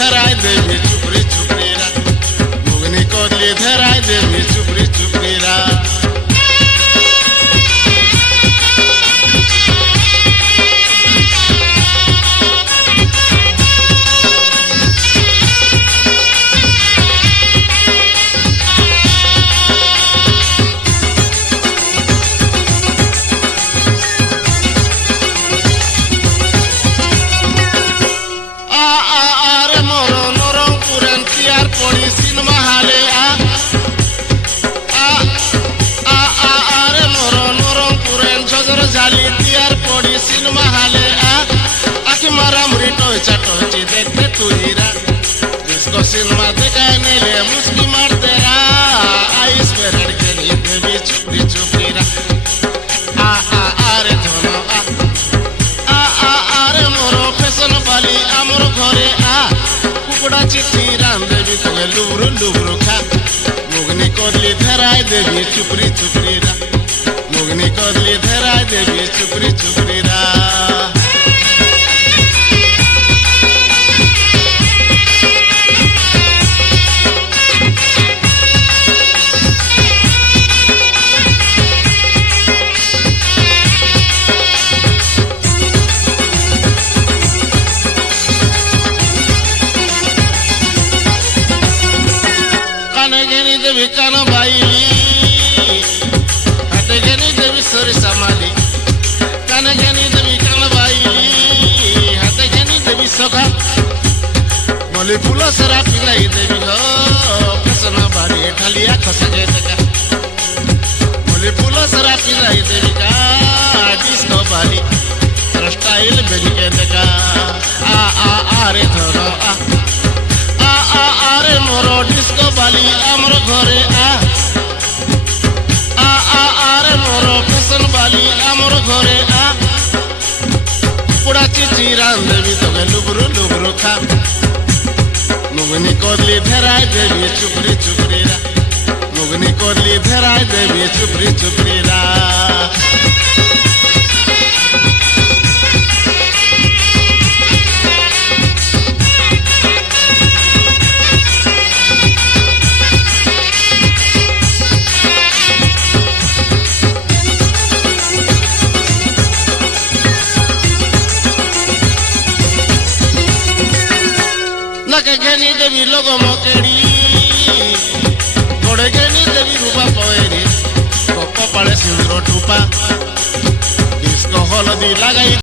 धराय देवी चुपरी चुपरीरा मुगनी कोदली धराय देवी चुपरी चुपरीरा चटोची देखते तुईरा जिसको सिनेमा दिखाने ले मुस्की मार तेरा आइस पे लड़के नी देवी चुपरी चुपरीरा आरे धनो आरे मोरो फैशन वाली आमरो घरे कुकुड़ा चिट्ठी राम देवी तोगे लुबरू लुबरू खा मुगनी कोदली धराय देवी चुपरी चुपरीरा मुगनी कोदली धराय देवी चुपरी चुपरीरा देवी कान बाईली हाते घेनी देवी सरी समाली कान घेनी देवी कान बाईली हाते घेनी देवी सखा मली फुल सरा पिलाई देवी हो फसना बाड़ी ठालिया खसगे तका मली फुल सरा पिलाई देवी का डिस्को बाड़ी स्टाइल बेनी के तका आरे धरो आरे मोरो डिस्को बाली आमरो घरे आरे मोरो फैशन बाली आमरो घरे पुड़ा चिची राम देवी तोगे लुबरू लुबरू खा मुगनी कोदली धराय देवी चुपरी चुपरीरा मुगनी कोदली धराय देवी चुपरी चुपरीरा घेनी देवी लोगो मोकेड़ी गोड़े घेनी देवी रूपा पोएरी कोको पड़े सिंदूर टूपा डिस्को हलदी लगाई